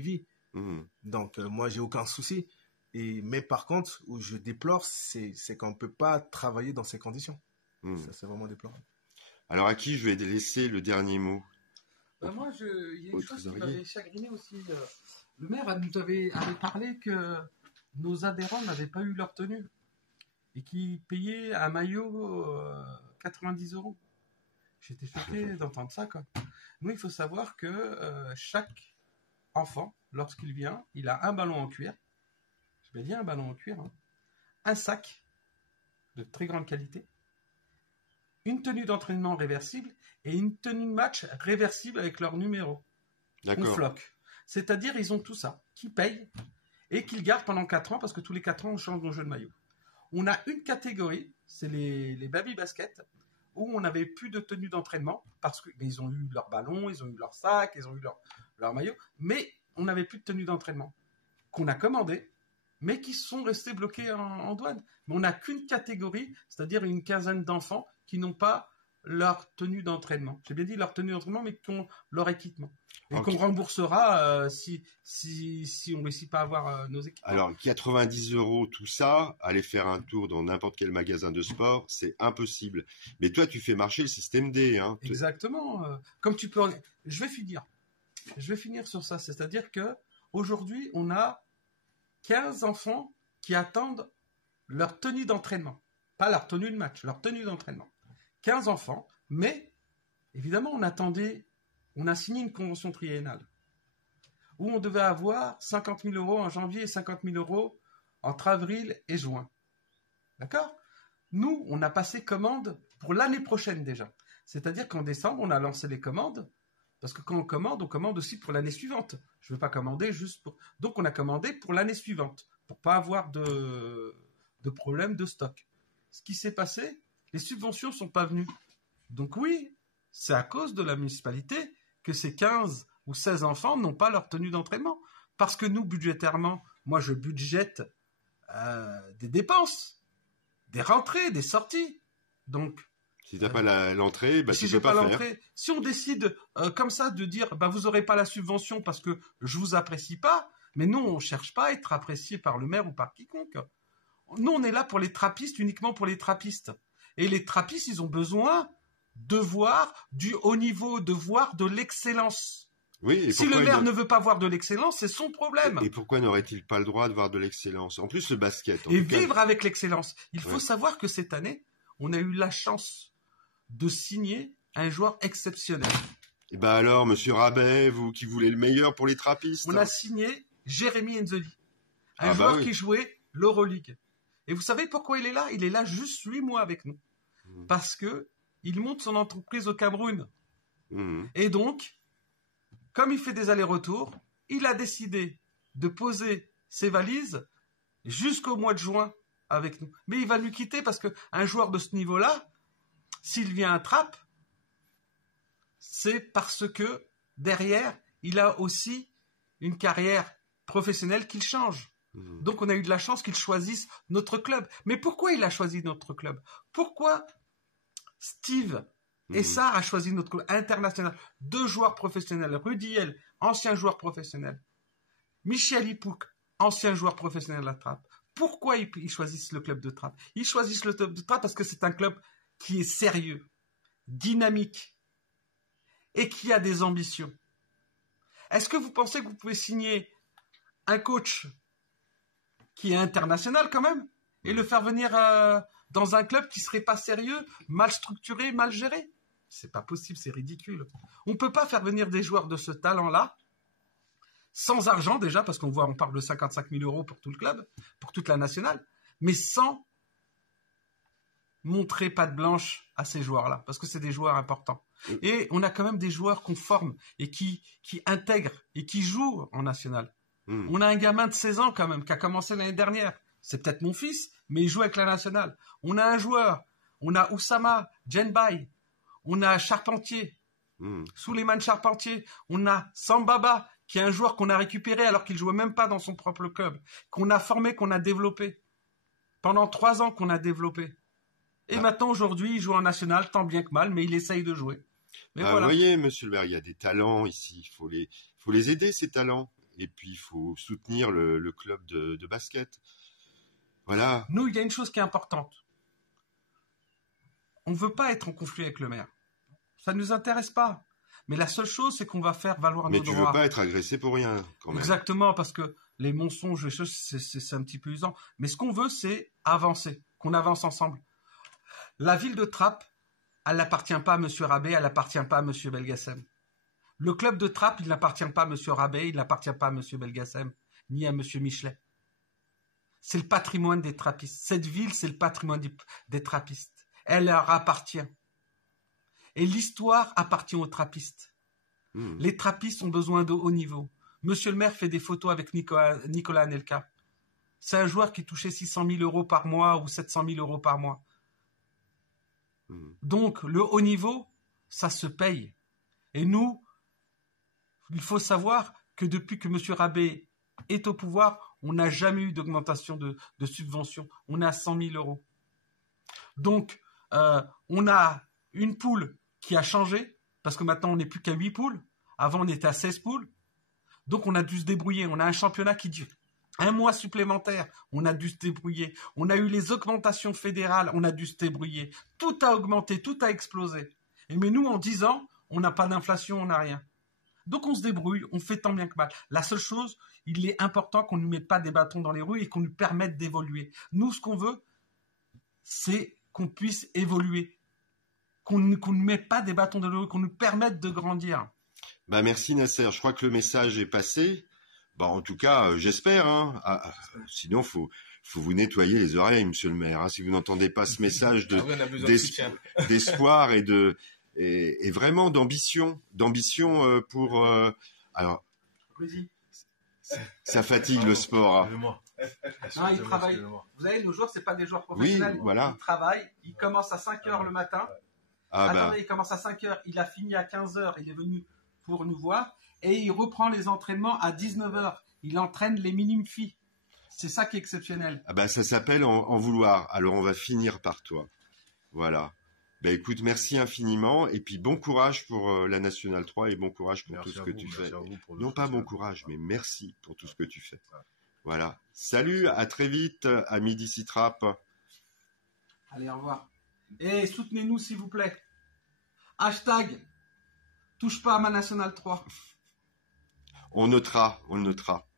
vie. Mmh. Donc, moi, j'ai aucun souci. Mais par contre, où je déplore, c'est qu'on ne peut pas travailler dans ces conditions. Mmh. Ça, c'est vraiment déplorant. Alors, à qui je vais laisser le dernier mot? Moi, il y a Au une chose qui trésorier. m'avait chagriné aussi. Le maire nous avait parlé que nos adhérents n'avaient pas eu leur tenue et qu'ils payaient un maillot 90 €. J'étais choqué d'entendre ça, quoi. Nous, il faut savoir que chaque enfant, lorsqu'il vient, il a un ballon en cuir. Je vais dire un ballon en cuir, hein, un sac de très grande qualité, une tenue d'entraînement réversible et une tenue de match réversible avec leur numéro. On D'accord. floque. C'est-à-dire, ils ont tout ça, qu'ils payent et qu'ils gardent pendant 4 ans, parce que tous les 4 ans, on change nos jeux de maillot. On a une catégorie, c'est les baby baskets, où on n'avait plus de tenue d'entraînement, parce qu'ils ont eu leur ballon, ils ont eu leur sac, ils ont eu leur maillot, mais on n'avait plus de tenue d'entraînement, qu'on a commandé, mais qui sont restés bloqués en douane. Mais on n'a qu'une catégorie, c'est-à-dire une quinzaine d'enfants qui n'ont pas leur tenue d'entraînement. J'ai bien dit leur tenue d'entraînement, mais qui ont leur équipement. Et Ok. qu'on remboursera si on ne réussit pas à avoir nos équipements. Alors, 90 € tout ça, aller faire un tour dans n'importe quel magasin de sport, c'est impossible. Mais toi, tu fais marcher le système D, hein. Exactement. Comme tu peux... Je vais finir sur ça. C'est-à-dire que aujourd'hui, on a 15 enfants qui attendent leur tenue d'entraînement. Pas leur tenue de match, leur tenue d'entraînement. 15 enfants, mais évidemment, on a signé une convention triennale où on devait avoir 50 000 € en janvier et 50 000 € entre avril et juin. D'accord ? Nous, on a passé commande pour l'année prochaine déjà. C'est-à-dire qu'en décembre, on a lancé les commandes, parce que quand on commande aussi pour l'année suivante. Je ne veux pas commander juste pour... Donc, on a commandé pour l'année suivante, pour pas avoir de problème de stock. Ce qui s'est passé, les subventions ne sont pas venues. Donc oui, c'est à cause de la municipalité que ces 15 ou 16 enfants n'ont pas leur tenue d'entraînement. Parce que nous, budgétairement, moi, je budgète des dépenses, des rentrées, des sorties. Donc, Si t'as pas l'entrée, bah si tu j'ai peux pas pas faire. l'entrée, si on décide comme ça de dire, bah, vous n'aurez pas la subvention parce que je vous apprécie pas, mais nous, on cherche pas à être apprécié par le maire ou par quiconque. Nous, on est là pour les trappistes, uniquement pour les trappistes. Et les trappistes, ils ont besoin de voir du haut niveau, de voir de l'excellence. Oui, et Si le maire ne veut pas voir de l'excellence, c'est son problème. Et pourquoi n'aurait-il pas le droit de voir de l'excellence? En plus, le basket. Et vivre avec l'excellence. Il faut savoir que cette année, on a eu la chance de signer un joueur exceptionnel. Et ben alors, monsieur Rabet, vous qui voulez le meilleur pour les trappistes. On a signé Jérémy Enzeli, un joueur qui jouait l'Euroleague. Et vous savez pourquoi il est là? Il est là juste 8 mois avec nous. Parce que il monte son entreprise au Cameroun. Et donc, comme il fait des allers-retours, il a décidé de poser ses valises jusqu'au mois de juin avec nous. Mais il va lui quitter parce qu'un joueur de ce niveau-là, s'il vient à Trappes, c'est parce que derrière, il a aussi une carrière professionnelle qu'il change. Donc on a eu de la chance qu'il choisisse notre club. Mais pourquoi il a choisi notre club? Pourquoi Steve Essard a choisi notre club international? 2 joueurs professionnels. Rudiel, ancien joueur professionnel. Michel Ipouk, ancien joueur professionnel à Trappes. Pourquoi ils choisissent le club de Trappes? Ils choisissent le club de Trappes parce que c'est un club qui est sérieux, dynamique et qui a des ambitions. Est-ce que vous pensez que vous pouvez signer un coach qui est international quand même et le faire venir dans un club qui serait pas sérieux, mal structuré, mal géré? C'est pas possible, c'est ridicule. On peut pas faire venir des joueurs de ce talent-là sans argent déjà, parce on parle de 55 000 € pour tout le club, pour toute la nationale, mais sans montrer patte blanche à ces joueurs-là, parce que c'est des joueurs importants. Et on a quand même des joueurs qu'on forme et qui intègrent et qui jouent en national. On a un gamin de 16 ans quand même, qui a commencé l'année dernière. C'est peut-être mon fils, mais il joue avec la nationale. On a un joueur, on a Oussama Djenbaï, on a Charpentier, Souleymane Charpentier, on a Sambaba, qui est un joueur qu'on a récupéré alors qu'il jouait même pas dans son propre club, qu'on a formé, qu'on a développé. Pendant 3 ans qu'on a développé. Et maintenant, aujourd'hui, il joue en national, tant bien que mal, mais il essaye de jouer. Mais voilà. Vous voyez, monsieur le maire, il y a des talents ici. Il faut les aider, ces talents. et puis il faut soutenir le club de basket. Voilà. Nous, il y a une chose qui est importante. On ne veut pas être en conflit avec le maire. Ça ne nous intéresse pas. Mais la seule chose, c'est qu'on va faire valoir nos droits. Mais tu veux pas être agressé pour rien, quand même. Exactement, parce que les mensonges, c'est un petit peu usant. Mais ce qu'on veut, c'est avancer, qu'on avance ensemble. La ville de Trappes, elle n'appartient pas à M. Rabet, elle n'appartient pas à M. Belgacem. Le club de Trappes, il n'appartient pas à M. Rabet, il n'appartient pas à M. Belgacem, ni à M. Michelet. C'est le patrimoine des trappistes. Cette ville, c'est le patrimoine des trappistes. Elle leur appartient. Et l'histoire appartient aux trappistes. Les trappistes ont besoin de haut niveau. Monsieur le maire fait des photos avec Nicolas Anelka. C'est un joueur qui touchait 600 000 euros par mois ou 700 000 euros par mois. Donc, le haut niveau, ça se paye. Et nous, il faut savoir que depuis que M. Rabet est au pouvoir, on n'a jamais eu d'augmentation de subvention. On est à 100 000 euros. Donc, on a une poule qui a changé, parce que maintenant, on n'est plus qu'à 8 poules. Avant, on était à 16 poules. Donc, on a dû se débrouiller. On a un championnat qui dure 1 mois supplémentaire. On a dû se débrouiller. On a eu les augmentations fédérales. On a dû se débrouiller. Tout a augmenté, tout a explosé. Mais nous, en 10 ans, on n'a pas d'inflation, on n'a rien. Donc, on se débrouille, on fait tant bien que mal. La seule chose, il est important qu'on ne nous mette pas des bâtons dans les roues et qu'on nous permette d'évoluer. Nous, ce qu'on veut, c'est qu'on puisse évoluer. Qu'on ne nous mette pas des bâtons dans les roues, qu'on nous permette de grandir. Bah merci Nasser, je crois que le message est passé. Bah en tout cas, j'espère. Hein. Sinon, faut vous nettoyer les oreilles, monsieur le maire. Hein, si vous n'entendez pas ce message d'espoir et vraiment d'ambition pour. Alors, ça fatigue le sport. Hein. Non, ils travaillent. Vous savez, nos joueurs, c'est pas des joueurs professionnels. Oui, voilà. Ils travaillent. Ils commencent à 5 heures le matin. Attendez, il commence à 5 heures. Il a fini à 15 heures. Il est venu pour nous voir. Et il reprend les entraînements à 19 heures. Il entraîne les minimes filles. C'est ça qui est exceptionnel. Ah bah, ça s'appelle en vouloir. Alors, on va finir par toi. Voilà. Bah, écoute, merci infiniment. Et puis, bon courage pour la Nationale 3 et bon courage pour tout ce que tu fais. Non pas bon courage, mais merci pour tout ce que tu fais. Voilà. Salut, à très vite, à Midi Trappes. Allez, au revoir. Et soutenez-nous, s'il vous plaît. Hashtag touche pas à ma Nationale 3. On notera, on le notera.